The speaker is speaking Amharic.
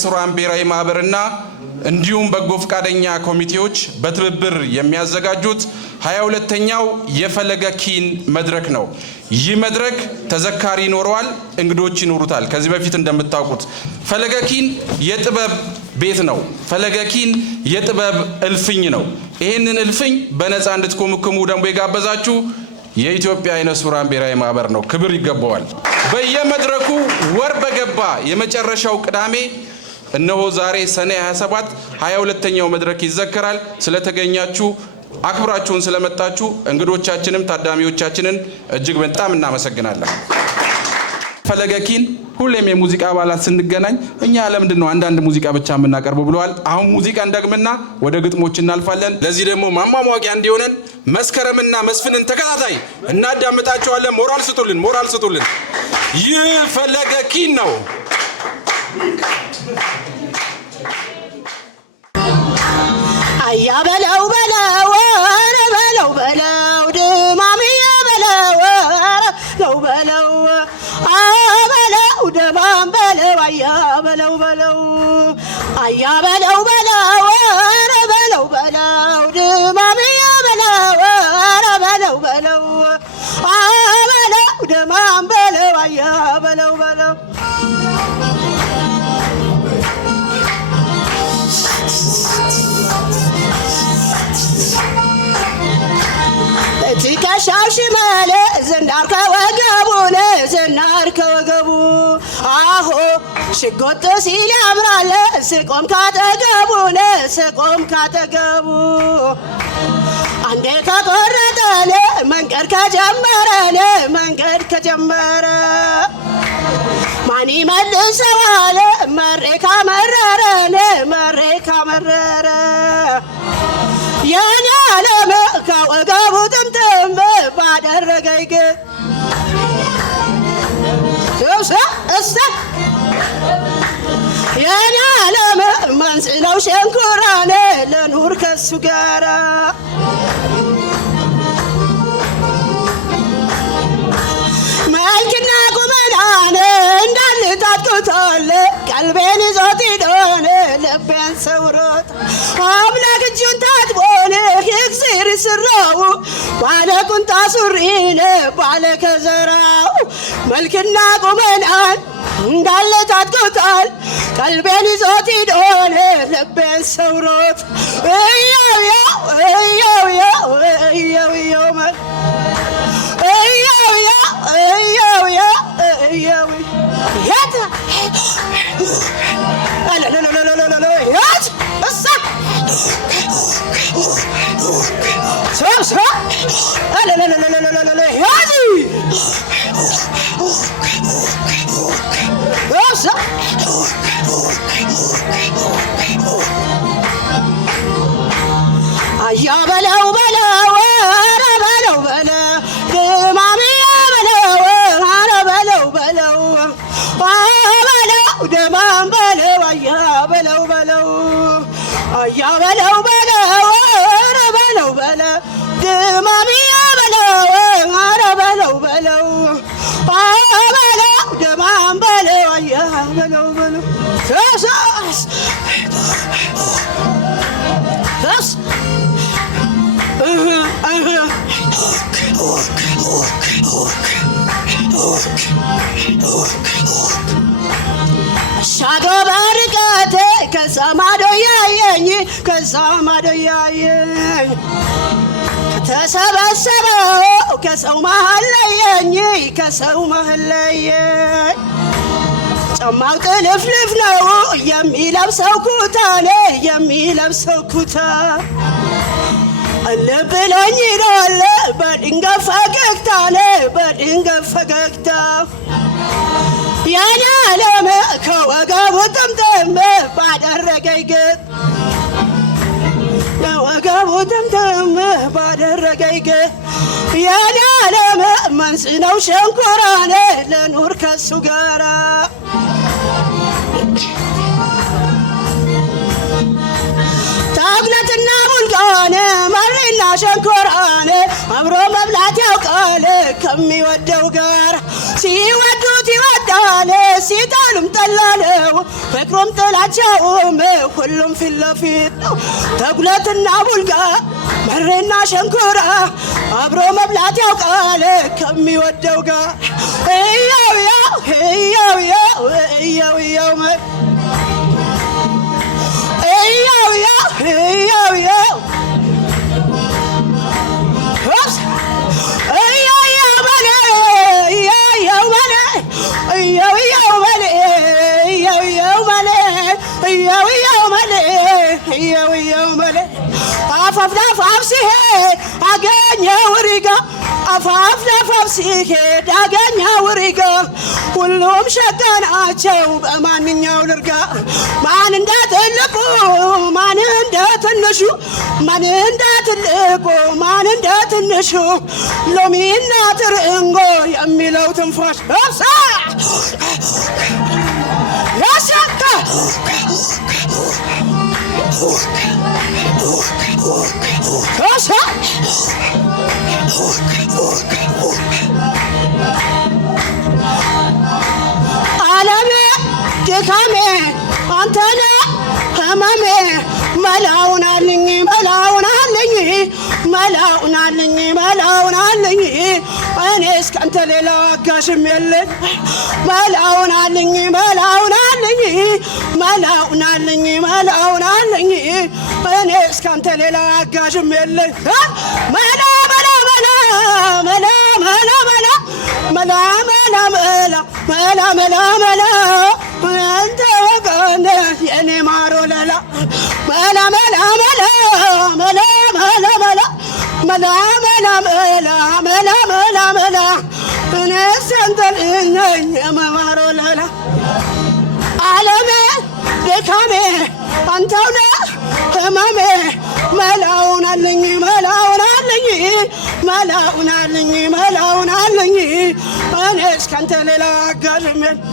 ሱራን ብሔራዊ ማህበርና እንዲሁም በጎ ፈቃደኛ ኮሚቴዎች በትብብር የሚያዘጋጁት 22ኛው የፈለገ ኪን መድረክ ነው። ይህ መድረክ ተዘካሪ ይኖረዋል፣ እንግዶች ይኖሩታል። ከዚህ በፊት እንደምታውቁት ፈለገ ኪን የጥበብ ቤት ነው። ፈለገ ኪን የጥበብ እልፍኝ ነው። ይህንን እልፍኝ በነፃ እንድትኮመኩሙ ደግሞ የጋበዛችሁ የኢትዮጵያ አይነ ሱራን ብሔራዊ ማህበር ነው። ክብር ይገባዋል። በየመድረኩ ወር በገባ የመጨረሻው ቅዳሜ እነሆ ዛሬ ሰኔ 27 22ኛው መድረክ ይዘከራል። ስለተገኛችሁ አክብራችሁን ስለመጣችሁ እንግዶቻችንም ታዳሚዎቻችንን እጅግ በጣም እናመሰግናለን። ፈለገ ኪን ሁሌም የሙዚቃ አባላት ስንገናኝ እኛ ለምንድን ነው አንዳንድ ሙዚቃ ብቻ የምናቀርበው ብለዋል። አሁን ሙዚቃ እንደግምና ወደ ግጥሞች እናልፋለን። ለዚህ ደግሞ ማሟሟቂያ እንዲሆነን መስከረምና መስፍንን ተከታታይ እናዳምጣቸዋለን። ሞራል ስጡልን፣ ሞራል ስጡልን። ይህ ፈለገ ኪን ነው። አያ በለው በለው ኧረ በለው በለው ድማምዬ በለው ኧረ በለው በለው ደማም በለው አያ በለው በለው አያ በለው በለው ኧረ በለው በለው ድማምዬ በለው ኧረ በለው በለው በለው ደማም በለው አያ በለው በለው ትከሻው ሽመል ዝናር ከወገቡን ዝናር ከወገቡ አሆ ሽጎጥ ሲል ያምራል ስቆም ካጠገቡን ስቆም ካጠገቡ አንዴ ከቆረጠን መንገድ ከጀመረን መንገድ ከጀመረ ማን ይመልሰዋል መሬ ካመረረን መሬ ካመረረ የኔ ዓለም ከወገቡ ጥምጥም ባደረገኝ ግን የኔ ዓለም መንስለው ሸንኮራን ለኑር ከሱ ጋራ መልክና ቁመናን እንዳልታጥቁታል ቀልቤን ይዞት ሄዶን ልቤን ሰውሮት አምላክ እጁን ታጥቦን እግዜር ስራው ባለ ቁንጣ ሱሪን ባለ ከዘራው መልክና ቁመናን እንዳልታጥቁታል ቀልቤን ይዞት ሄዶን ልቤን ሰውሮት እያው እያው እያው እያው አያ በለው በለው ኧረ በለው በለው ድማምዬ በለው ኧረ በለው በለው በለው ደማም በለው አያ በለው በለው አያ በለው በለው ኧረ በለው በለው ድማምዬ በለው ኧረ በለው በለው በለው ደማም በለው አያ በለው በለው ሻዶ በርቀት ከሰማዶ ያየኝ ከሰማዶ ያየኝ ተሰበሰበው ከሰው መሃል ለየኝ ከሰው መሃል ለየኝ ጫማው ጥልፍልፍ ነው የሚለብሰው ኩታኔ የሚለብሰው ኩታ አለብለኝ ይላል በድንገት ፈገግታኔ በድንገት ፈገግታ የኔ ዓለም ከወገቡ ጥምጥም ባደረገኝ ግን ከወገቡ ጥምጥም ባደረገኝ ግን የኔ ዓለም መንስ ነው ሸንኮራኔ ለኑር ከሱ ጋራ ታግለትና ቡልጋኔ መሪና ሸንኮራኔ አብሮ መብላት ያውቃል ከሚወደው ጋር ሲወዱት ሲወዱት ይወዳል ሲጠሉም ጠላለው ፍቅሩም ጥላቻውም ሁሉም ፊት ለፊት ነው ተጉለትና ቡልጋ መሬና ሸንኮራ አብሮ መብላት ያውቃል ከሚወደው ጋር እያው ያው እያው ያው እያው ያው እያው ያው እያው ያው አፋፍ ለአፋፍ ሲሄድ አገኘው ሪጋ አፋፍ ለአፋፍ ሲሄድ አገኘው ሪጋ ሁሉም ሸጋ ናቸው በማንኛው ልርጋ ማን እንደ ትልቁ ማን እንደ ትንሹ ማን እንደ ትልቁ ማን እንደ ትንሹ ሎሚና ትርንጎ የሚለው ትንፋሽ እብሳ ያሻካ ከሳ ዓለሜ ድካሜ አንተነ ህመሜ መላውን አለኝ መላውን አለኝ መላውን አለኝ መላውን አለኝ እኔ እስካንተ ሌላ አጋዥም የለኝ መላውን አለኝ መላውን አለኝ መላውን አለኝ መላውን አለኝ እኔ እስካንተ ሌላ አጋዥም የለኝ መላ መላ መላ መላ መላ መላ መላ መላ መላ መላ መላ አንተ ወገኔ የኔ ማሮ ለላ መላ መላ መላ መላ መላ መላ መላ መላ መላ መላ መላ መላ እኔ አንተ ልጅ ነኝ የማሮ ለላ ዓለሜ ድካሜ አንተው ነህ ህመሜ መላውን አለኝ መላውን አለኝ መላውን አለኝ መላውን አለኝ እኔ እስካንተ ሌላ አጋዥም የለኝ